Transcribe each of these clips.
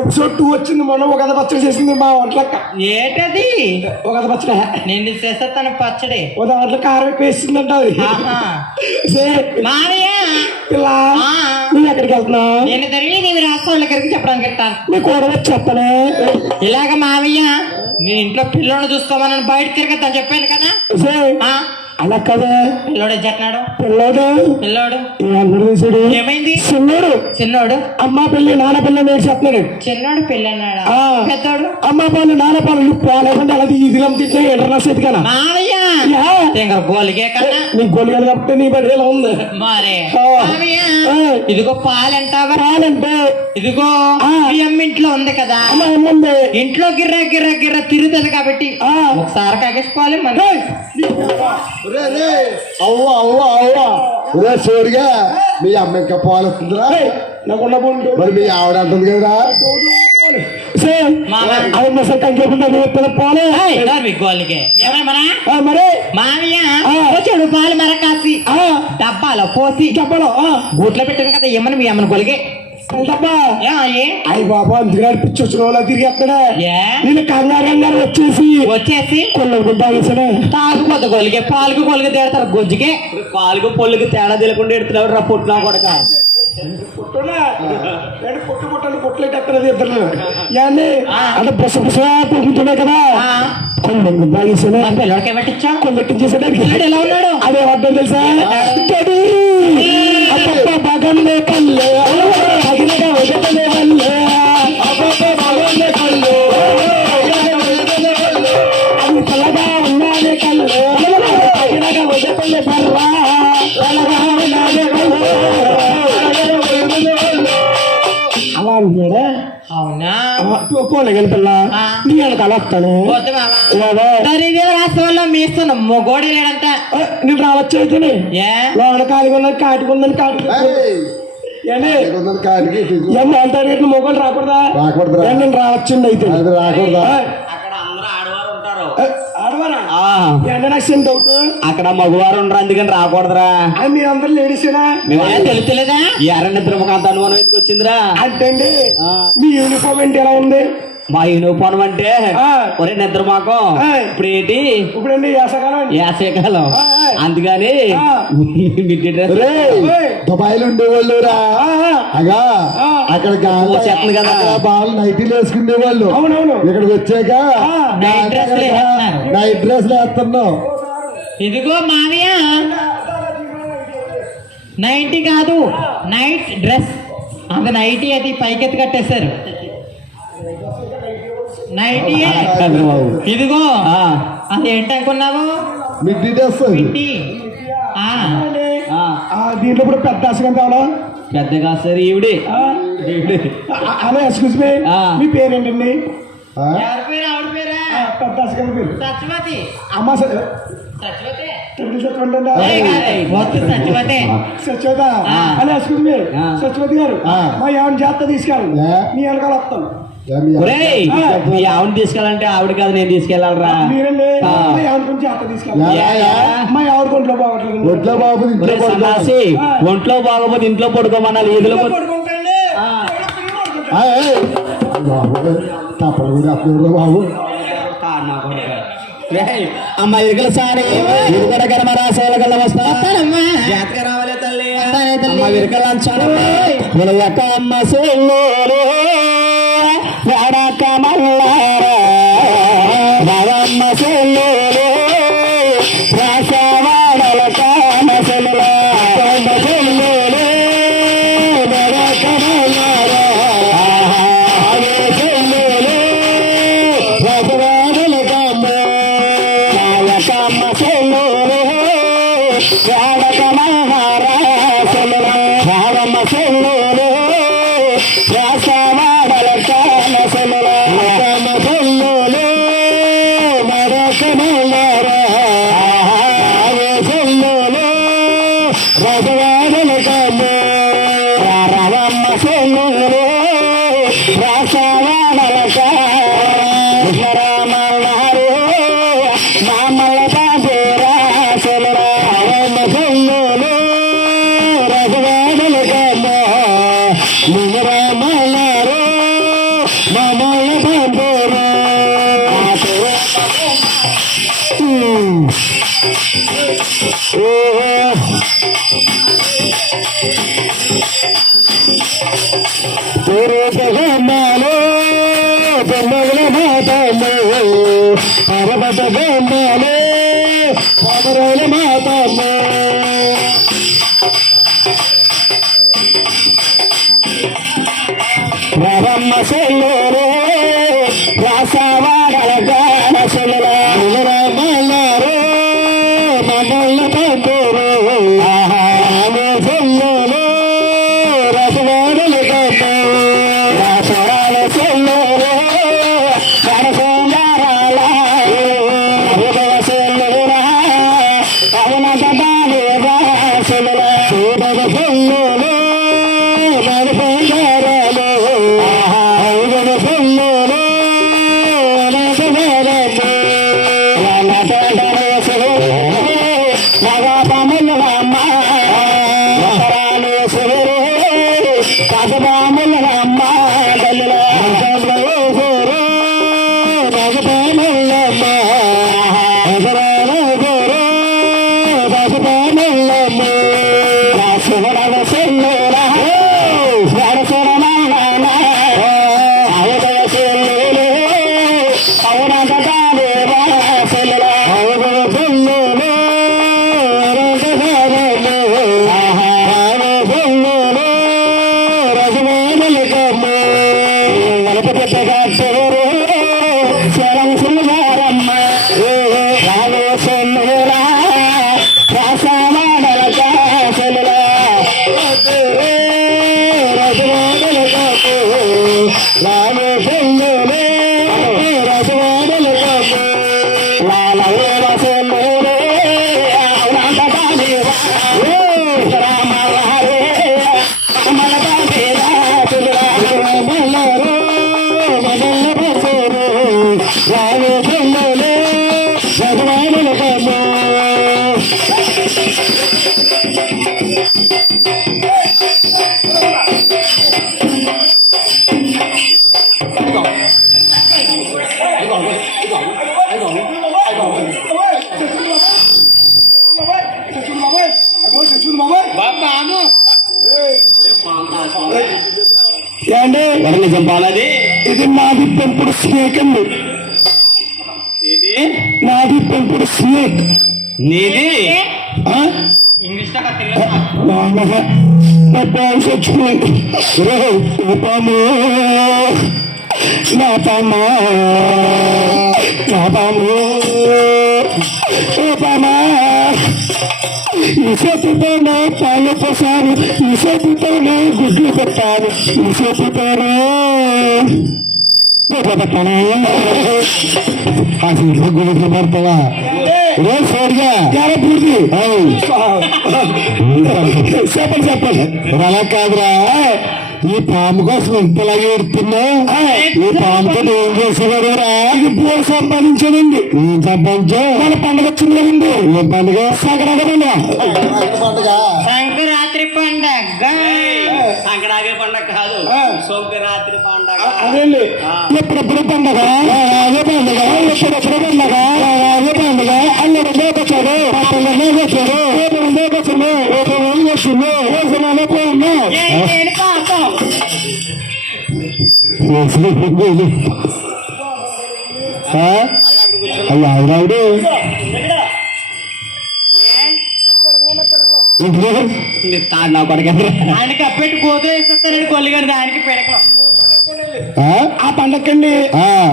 Episode two వచ్చింది మొన్న ఒక పచ్చడి చేసింది మా వంటలక్క ఏటది? ఒక పచ్చడి. నిన్ను చేసేస్తాను పచ్చడి. ఓ దాంట్లో కారం వేసిందంట అది. పిల్ల. నువ్వు ఎక్కడికి వెళ్తున్నావు? నేను తిరిగి నీవి రాష్ట్రాల దగ్గరికి చెప్పడానికి వెళ్తాను. నీ కూడా చెప్పనే ఇలాగ మావయ్య మీ ఇంట్లో పిల్లోని చూసుకోమని బయట తిరగద్దని చెప్పాను కదా. అలా కదా పిల్లోడు చెట్నాడు పిల్లోడు. పిల్లోడు. చూడు. ఏమైంది? చిన్నోడు. చిన్నోడు. అమ్మ పెళ్ళి నాన్న పెళ్ళి నేడు చెప్తున్నాడు చిన్నోడు పెళ్ళి అన్నాడు. పెద్దోడు? అమ్మ పాలు నాన్న పాలు నువ్వు పోలేకుండా అలా ఇదిలం తింటే ఇంటర్నెట్ ఎత్తుకనా మావయ్య గోలిగే కన్నా. నీ గొలిగలు కాబట్టి నీ బడి ఇలా ఉంది. మరే. ఇదిగో పాలంటావా? పాలంటే. ఇదిగో. మీ అమ్మ ఇంట్లో ఉంది కదా. ఇంట్లో గిర్ర గిర్ర గిర్ర తిరుగుతుంది కాబట్టి. ఆ. ఒకసారి కాగేసుకోవాలి మన. ఒరే రే అవ్వ అవ్వ అవ్వ. ఒరే సోరిగా. మీ అమ్మ ఇంకా పాలు వస్తుందిరా నాకున్న బొండు మరి మీ ఆవిడ అంటుంది మామ. అవును మరి. మామయ్య. వచ్చాడు పాలు మర కాసి ఆ, డబ్బాలో పోసి. చెప్పలో గూట్లో పెట్టాను కదా ఏమని మీ అమ్మని? అయ్యి బాబా వచ్చిన వాళ్ళ తిరిగి ఎక్కడా ఏ? నేను కంగారు కంగారు వచ్చేసి. వచ్చేసి? వేసానే. తాగుపోతే పాలుకు గొలిగే తేడతారు గొజ్జుకే కాలుకు పొల్లుకి తేడా తెలియకుండా ఎడుతున్నావు రా పుట్టినా కొడక. పుట్టునా పుట్టు పుట్టని పుట్టలేట్ ఎక్కడది ఇద్దరు యాన్ని అంటే బుస బుస పుట్టుతున్నాయి కదా. వేసానే మా పిల్లడికి పెట్టించా పిల్లడు ఎలా ఉన్నాడు? అదే అర్థం తెలుసా? పోలే కానీ పిల్ల ఆ. నీ వెనకాల వస్తాను. వద్దు మామ. బాబా దరిద్ర రాష్ట్రంలో మీస్తున్న మొగోడి లేడంట. నేను రావచ్చు అయితేనే ఏ? లోన కాలుగున్నాను కాటుకుందని కాటు రాకూడదా? నేను రావచ్చండి అయితే? అది రాకూడదా? అక్కడ అందరూ ఆడవారు ఉంటారు. ఏ, ఆడవారా? ఆ, ఏంటి నాకు సెంట్ అవుతూ అక్కడ మగవారు ఉండరు అందుకని రాకూడదురా. అది మీరు అందరు లేడీసేనా ఏ తెలుతులేదా ఈ ఎర్రని బ్రహ్మకాంత అనుమానం ఎందుకు వచ్చిందిరా? అంటే. మీ యూనిఫామ్ ఏంటి ఎలా ఉంది? మా యూనిఫామ్ అంటే. ఒరే నిద్ర మాకు. ఇప్పుడు ఏంటి? ఇప్పుడు ఆ, ఆ. అందుకని డ్రెస్. దుబాయ్లో ఉండేవాళ్ళు రా అగా. అక్కడ చెత్తలు కదా. బాగా నైటీలు వేసుకునేవాళ్ళు. ఇక్కడికి వచ్చాక నైట్ డ్రెస్లు వేస్తున్నావు. ఇదిగో మామయ్య. నైటీ కాదు నైట్ డ్రెస్. అది నైటీ అది పైకెత్తి కట్టేశారు. నైటీ ఇదిగో. ఆ, అది ఏంటనుకున్నావు మిడ్డీ డ్రెస్ దీంట్లో ఇప్పుడు పెద్ద అసగం తేవడం పెద్దగా సార్ ఈవిడి. అలా ఎక్స్క్యూజ్ మీ పేరేంటండి? పెద్ద అసగం పేరు? సత్యవతి. అమ్మ సత్యవతి. సత్యవతి. అలా ఎక్స్క్యూజ్ మీ. సత్యవతి గారు. మా ఏమైనా జాగ్రత్త తీసుకెళ్ళండి? మీ వెనకాల వస్తాను ఈ ఆవిడ తీసుకెళ్ళాలంటే ఆవిడ కాదు నేను తీసుకెళ్ళాలరా. మా. మా ఒంట్లో బాగోపోతే ఇంట్లో పడుకోమన్నాలి ఈదులో. బాబు అమ్మ ఇరుకల సారి ఇరుకల గరమ రాసేల గల్ల వస్తా. వస్తానమ్మా. జాతక రావాలే తల్లి. అమ్మ ఇరుకల అమ్మ సేల్లోరే Arakamalla तेरे मालो बंगला माता में अरबत मालो माता में ఏండి ఎవరిని చంపాలది ఇది నాది పెంపుడు స్నేక్ అండి. ఇది నాది పెంపుడు స్నేక్. నీది? నా నా నా పాము నా పాము ఓ పామా ఈ చేతితోనే పాలు పోసాను ఈ చేతితోనే గుడ్లు పెట్టాను ఈ చేతితోనే గుడ్లు పెట్టాను ఆ చేతిలో గుడ్లు పెడతావా రే సోడిగా పూర్తి చెప్పండి చెప్పండి అలా కాదురా ఈ పాము కోసం ఇంతలాగే ఎడుతున్నావు ఈ పాముతో ఏం చేసేవారు భూ సంపాదించదండి. ఏం సంపాదించా మన పండుగ వచ్చిందండి. ఏం పండుగ? సగరగదండి పండుగ. సంక్రాంతి పండగ. సంక్రాంతి పండగ కాదు. సంక్రాంతి పండగ. అదేండి? ఎప్పుడెప్పుడు పండుగ? అదే పండుగ. ఎప్పుడెప్పుడు పండుగ. అదే పండుగ. అల్లడు లేకొచ్చాడు పక్కన లేకొచ్చాడు రేపు లేకొచ్చింది రేపు ఏం చేస్తుంది ఏ సమయంలో పోయింది నేను పాపం అయ్యా ఆవిడావిడు నా కొడుకు ఆయనకి అప్పెట్టి వేసేస్తారండి కొల్లిగారు దానికి పిడకలు. ఆ? పండక్కండి.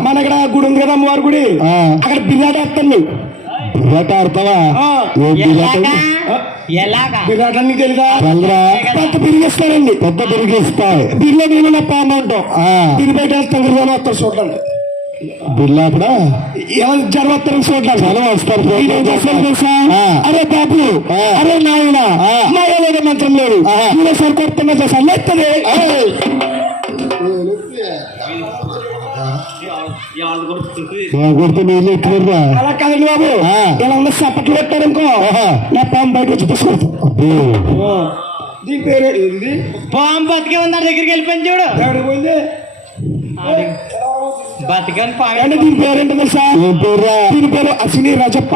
మన ఇక్కడ గుడి ఉంది కదా అమ్మవారి గుడి? అక్కడ బిర్యానీ వేస్తాండి బిర్యాట ఆడతావా? బిర్యాట నీకు తెలుసా పెద్ద బిరిగిస్తారండి పెద్ద నా పాము అంటాం. బిరి బయట వేస్తాం గురువు వస్తారు చూడండి బిర్లా కూడా ఎవరు జనం వస్తారు చూడండి జనం వస్తారు అరే బాబు అరే నాయన మాయ లేదు. మంత్రం లేదు ఇలా సరికొడుతున్నా తెలుసా లేస్తుంది కొడుతూ నీళ్ళు ఎట్టుకుర్రా అలా కాదండి బాబు. ఇలా ఉన్న చప్పట్లు పెట్టారనుకో నా పాము బయట వచ్చి తీసుకొస్తాం దీని పేరు ఏంది పాము బతికే ఉంది దగ్గరికి వెళ్ళిపోయింది చూడు. బతికని పాడు దీని పేరేంటి తెలుసా? దీని పేరు అశ్విని రాజప్ప.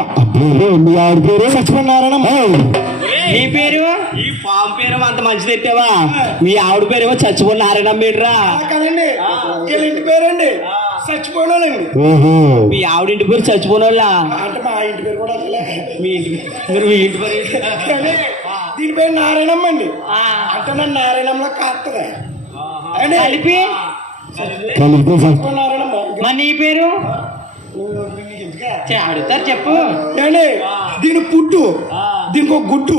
మీ ఆవిడ పేరు? సత్యనారాయణ నీ పేరు ఈ పాము పేరు అంత మంచిది ఎత్తావా మీ ఆవిడ పేరేమో చచ్చిపోయిన నారాయణ మీడ్రా కదండి. వీళ్ళ ఇంటి పేరండి చచ్చిపోయినానండి ఓహో. మీ ఆవిడ ఇంటి పేరు చచ్చిపోయిన వాళ్ళ అంటే మా ఇంటి పేరు కూడా అసలే. మీ ఇంటి మీరు మీ ఇంటి పేరు ఏంటి? దీని పేరు నారాయణమ్మ అండి. ఆ, అంటే నన్ను నారాయణంలో కాస్తుంది కలిపి? మరి నీ పేరు? అడుగుతారు చెప్పు. దీని పుట్టు దీనికి ఒక గుడ్డు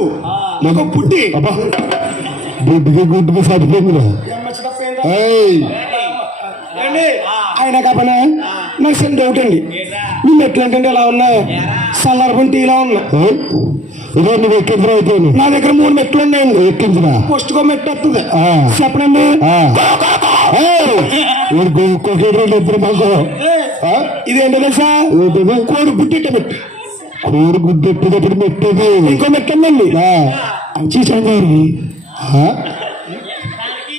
నాకు ఒక పుట్టి. అబ్బా గుడ్డుకి సరిపోయిందిరా ఆయన కాపన నాకు చిన్న డౌట్ అండి. మీ మెట్లు ఏంటంటే ఇలా ఉన్నాయి సల్లరపంటి ఇలా ఉన్నాయి ఏయ్, ఇదో నువ్వు ఎక్కించరా అయితే నా దగ్గర మూడు మెట్లు ఉన్నాయండి ఎక్కించరా? ఫస్ట్కో మెట్టు వస్తుంది. చెప్పండి ఇద్దరు మాకు? ఇదేంటో తెలుసా? కోడి పుట్టిట మెట్టు. కూరు గుడ్డెట్టేటప్పుడు మెట్టేది. ఇంకో మెట్టు ఉందండి ఆ. అచ్చి చంగారి ఆ?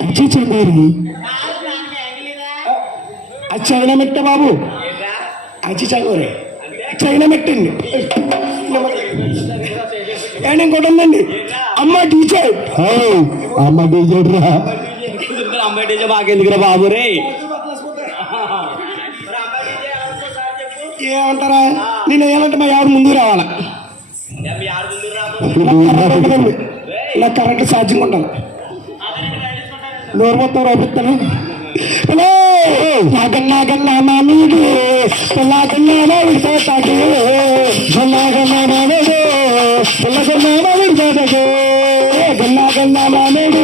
అచ్చి చంగారి అది చైనా మెట్ట బాబు. అచ్చి చైనా మెట్టండి అండ్ ఇంకోటి ఉందండి? అమ్మ టీచర్. అమ్మ డీజేట్రా అమ్మాయి డేజే మాకెందుకురా బాబు రే? ఏమంటారా? నేను ఏమంటే మా ఎవరు ముందు రావాలా? నాకు కరెంట్ ఛార్జింగ్ ఉండాలి. నోరు మొత్తం రోపిస్తాను. నాగన్నా గన్నా మామీడు పిల్లాగన్నా మామిడి తోటకి గన్నాగన్నా మామిడు పిల్లగన్నా మామిడి తోటకి. గన్నాగన్నా మామిడు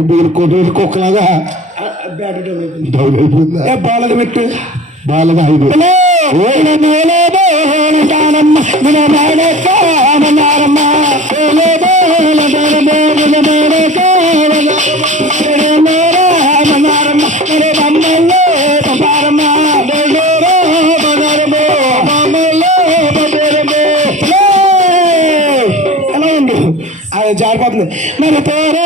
బిగులు కొట్టు కుక్కలాగా డౌన్ అయిపోయిందా. ఏ బాలలు పెట్టు. బాగా ఐదు మరి తోరే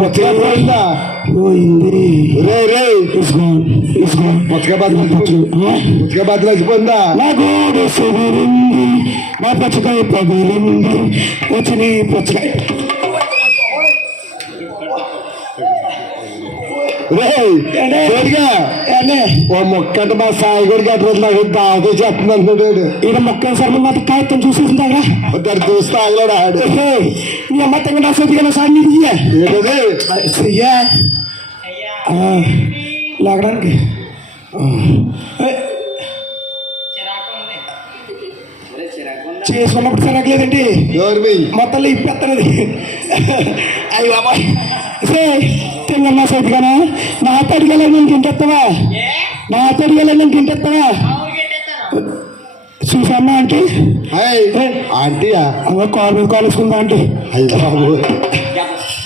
ముచ్చగా పోయిందా. రే రే. ఇసుకో ఇసుకో ముచ్చగా బతులు ముచ్చగా బతులు వచ్చిపోయిందా నా గోడు సుగురింది. నా పుచ్చకాయ పగిలింది. వచ్చి నీ పుచ్చకాయ రేయ్ ఏంటి? చూడగా ఏంటి? ఓ మొక్క మా సాయి గుడికి అట్లా నాకు దావతో చెప్తున్నాడు ఈడ మొక్క సర్మ మాట కాగితం చూసేసిందాగా దాన్ని చూస్తే ఆగలేడు ఆడు? నీ అమ్మ తెగ నా సోది కదా సార్ నీది ఏంటది చేసుకున్నప్పుడు తిరగలేదండి ఎవరు మీ మొత్తంలో ఇప్పేస్తున్నది అయ్యి బాబాయ్. సే తిన్నా సైతుగానా? నా తడిగల నేను తింటేస్తావా నా తడిగల నేను తింటేస్తావా చూసమ్మా అంటే హాయ్ ఆంటీయా? అమ్మ కాలు మీద కాలు వేసుకుందా అంటే అయ్య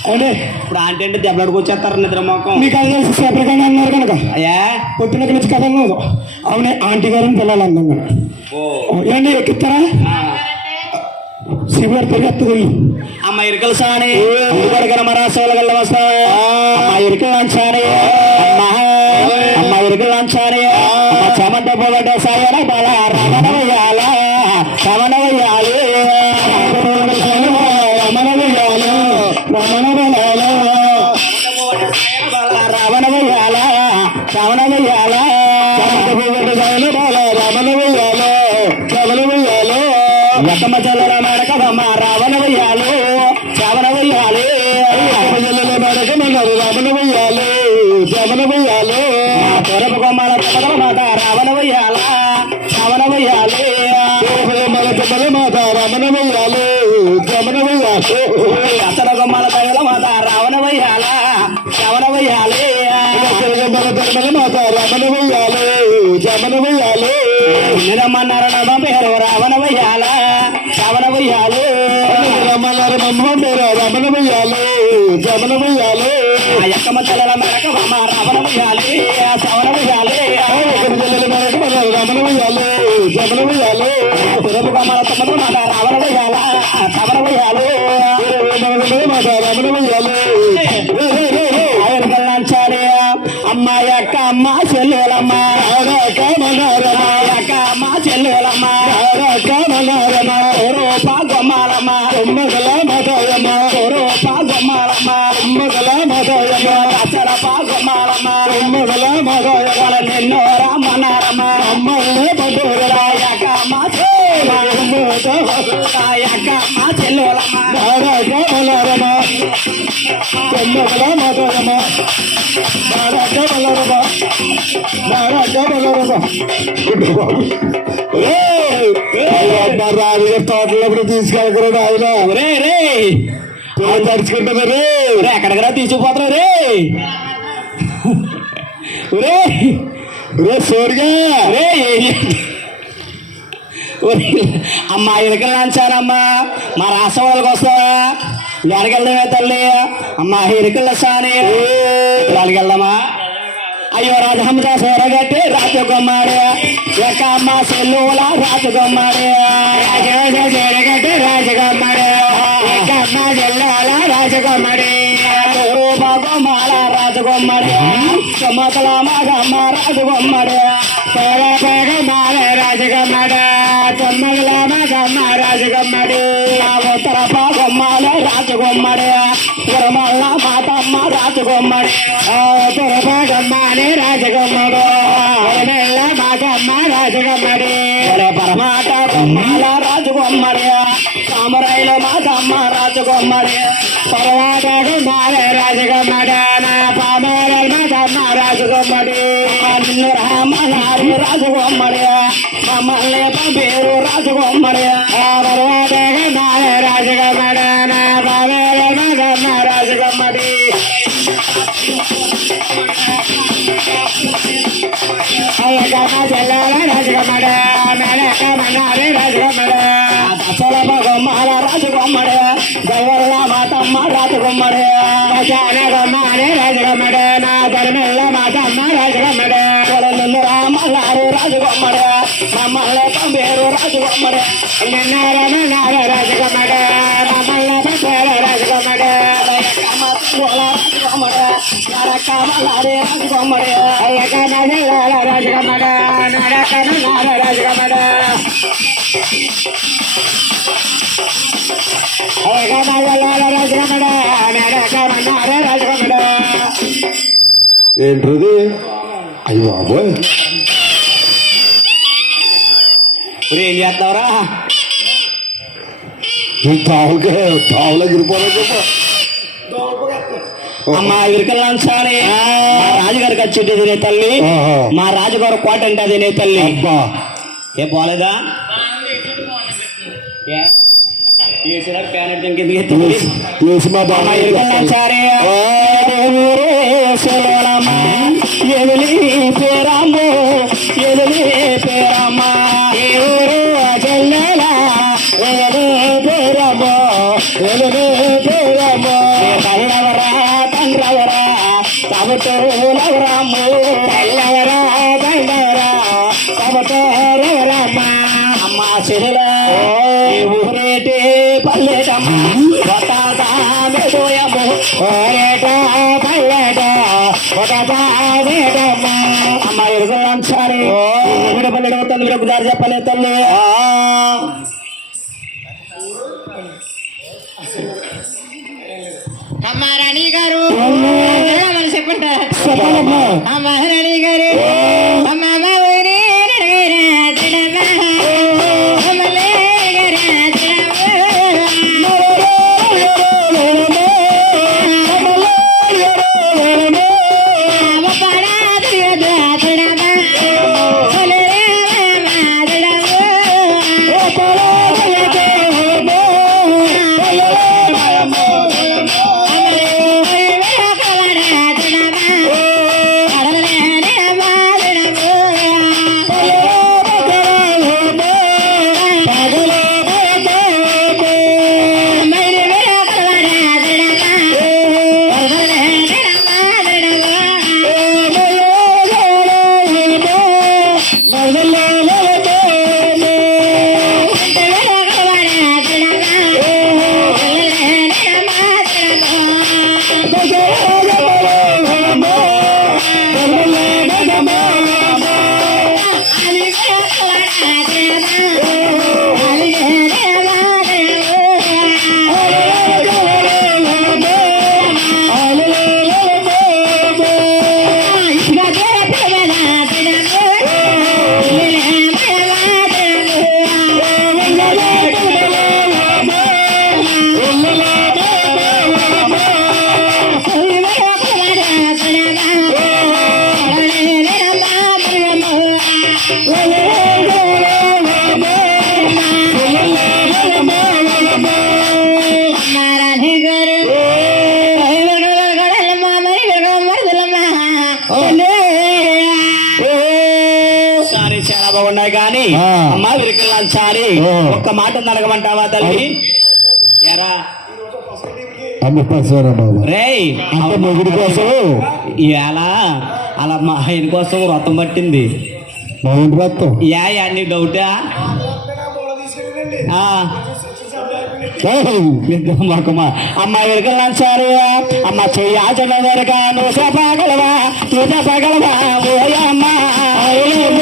అంటే ఇప్పుడు ఆంటీ అంటే దెబ్బలాడుకొచ్చేస్తారు నిద్ర మొక్కం మీకు అది తెలిసి సేపటిగానే అన్నారు కనుక. అయ్యా పొద్దున నుంచి కథ అన్నది అవునే ఆంటీ గారిని పిల్లలు అందాం కనుక ఓ ఏంటి ఎక్కిస్తారా? శివుడు పరిగెత్తదు అమ్మ ఇరుకలు సాని. కొడుకుల మరాసోల గల్ల వస్తావా అమ్మ ఇరుకలు లంచాని వయ్యాల శ్రవణ వయ్యాలి రమణ వెయ్యాలి రమణ వెయ్యాలి నిరమన్నారణ పేరు రావణ వయ్యాల శ్రవణ వయ్యాలి రమణ పేరు రమణ వెయ్యాలి రమణ వెయ్యాలి ఆ ఎక్కమ్మ చెల్లెల మేడకమ్మ రావణ వయ్యాలి శ్రవణ వయ్యాలి రమణ వెయ్యాలి వెయ్యాలి రాజుగారి తోటలోకి తీసుకెళ్ళకరాడు ఆయన రే రే తడుచుకుంటుంది రే రే ఎక్కడికరా తీసుకుపోతారు రే రే రే సోరిగా రే అమ్మా ఇరకలు లంచానమ్మా మా రాష్ట్రం వాళ్ళకి వస్తావా లోనకెళ్దామే తల్లి. అమ్మా ఇరకలు సాని. లోనకెళ్దామా అయ్యో రాజహంస సోరగట్టి రాజగొమ్మాడు యొక్క అమ్మ సెల్లుల రాజగొమ్మాడు సోరగట్టి రాజగొమ్మాడు యొక్క అమ్మ సెల్లుల రూపగొమ్మాల రాజగొమ్మాడు సుమతల మగమ్మ రాజగొమ్మాడు పేగమాల రాజగొమ్మాడు తొమ్మిదిల మగమ్మ రాజగొమ్మాడు ఉత్తర పాగమ్మాల రాజగొమ్మాడు తిరుమల మాతమ్మ రాజగొమ్మాడు ఉత్తర పాగమ్మాని రాజగొమ్మడు మెల్ల మాతమ్మ రాజగొమ్మడి పరమాట బొమ్మల రాజగొమ్మడి సామరాయిల మాతమ్మ రాజగొమ్మడి పరమాట గుమ్మాలే రాజగొమ్మడి నా పామర మాతమ్మ రాజగొమ్మడి నిన్ను రామనారి రాజగొమ్మడి మమ్మల్ని పంపేరు రాజగొమ్మడి పరమాట నా పామర మాతమ్మ రాజగొమ్మడి అయ్యకమ్మ చెల్లెల రాజగొమ్మడ మెడకమన్నారి రాజగొమ్మడ దశలభ గొమ్మల రాజగొమ్మడ గవర్ల మాతమ్మ రాజగొమ్మడ పచాన గొమ్మని రాజగొమ్మడ నా ధర్మెల్ల మాతమ్మ రాజగొమ్మడ కొడలు రామల్లారు రాజగొమ్మడ మమ్మల్ని పంపేరు రాజగొమ్మడ నిన్నారమన్నార రాజగొమ్మడ మమ్మల్ని పంపేరు రాజగొమ్మడ రాజగొమ్మడ నరకమలారి రాజగొమ్మడ అయ్యకమల రాజగొమ్మడ నరకమలార రాజగొమ్మడ ఏంట్రది అయ్యి బాబోయ్. ఏం చేస్తావురా తావులకే తావులో గిరిపోలే అమ్మ ఇరుకల్లాంచాని మా రాజుగారికి వచ్చేది నే తల్లి. మా రాజుగారు కోట అంటే అది నే తల్లి. ఏ పోలేదా? వేసిన క్యానెట్ కిందకి ఎత్తుకుంది వేసి మా బామ్మ కొత్త వేదమ్మ అమ్మ. ఎరుగులాం సారి ఊరి పల్లెట తల్లి మీరు ఒకసారి చెప్పలే తల్లి అమ్మ. రాణి గారు చెప్పంటారా చెప్పాలమ్మా అమ్మ రాణి గారు. ఒక్క మాట అడగమంటావా తల్లి? ఎరా. మొగుడు కోసం? ఇవాళ అలా మా ఆయన కోసం వ్రతం పట్టింది. యా అన్ని డౌటా? ఆ, మాకమ్మా అమ్మ ఎరకల్లాం సారు అమ్మ చెయ్యి ఆచరణ వెరక నువ్వు చెప్పగలవా నువ్వు చెప్పగలవా ఓయమ్మ ఓయమ్మ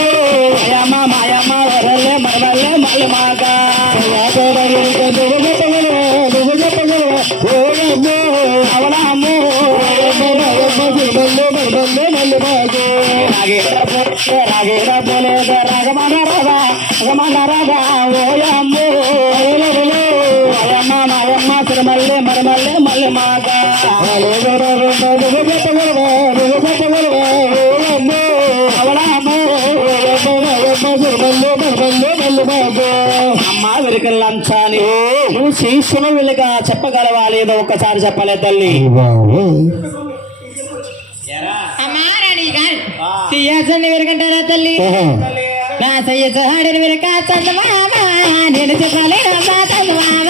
నువ్వు శీర్షును వెలుగా చెప్పగలవా లేదో ఒక్కసారి చెప్పలే తల్లి. వెరకంటారా తల్లి? నా సయ్య సహాడిని వెరక చందమామ నేను చెప్పలేనమ్మా చందమామ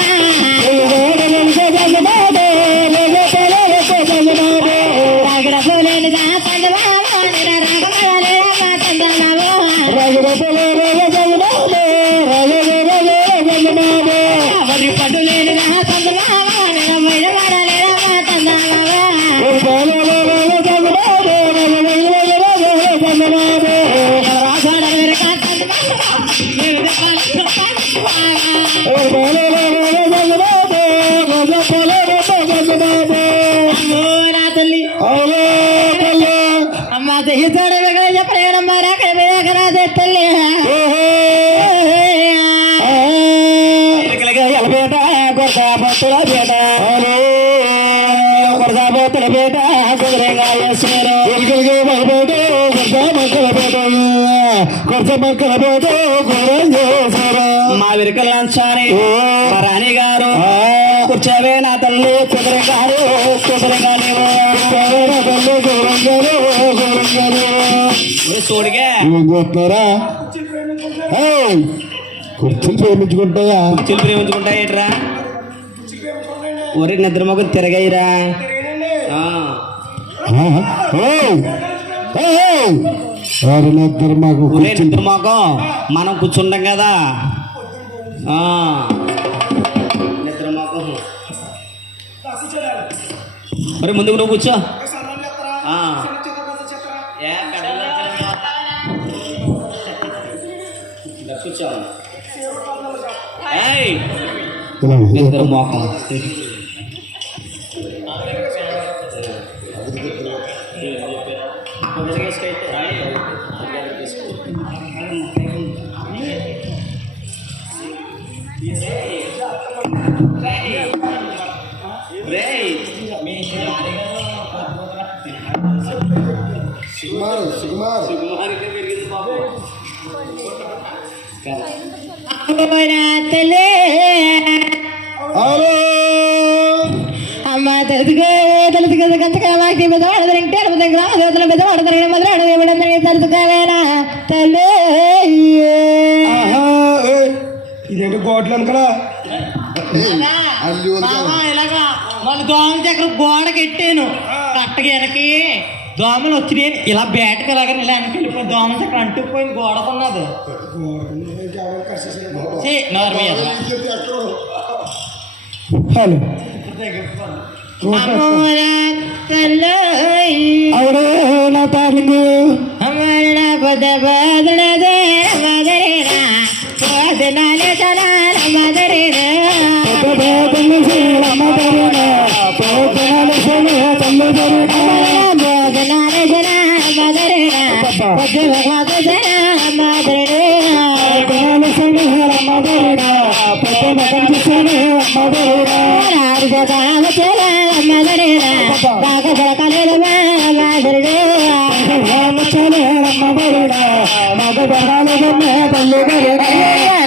మా విరకల్లాంచాని మా రాణి గారు కూర్చోవే నా తల్లి కుదిరి గారు కుదిరి చూడగా కుర్చీలు ప్రేమించుకుంటాయా? చిల్లు ప్రేమించుకుంటాయిట్రా ఒరి నిద్ర మొక్క తిరగయిరా మొఖం మనం కూర్చుంటాం కదా. ఒరే ముందుకు నువ్వు కూర్చో. కూర్చో. నిద్ర మోకం హలో. అమ్మ తెలుసుగా తెలుసు కదా కంచగా మాకు మీద వాడదంటే గ్రామ దేవతల మీద వాడదని మొదలు ఇవ్వడం తెలుసుకోవేనా? ఏయ్, ఇదేంటి గోట్లు అనుకరా మన దోమ దగ్గర గోడ కట్టాను. కట్టకి వెనక్కి. దోమలు వచ్చినాయి ఇలా బేటకు ఇలాగ ఇలా వెనక్కి వెళ్ళిపోయి దోమ చక్ర అంటుకుపోయింది గోడ కొన్నది ఛీ, నోరు మీయరా. హలో. అవుడే నా తాలింగు అమ్మోర పొద పొదనదే మదరేనా. పొదనాలే తలాల మదరేనా.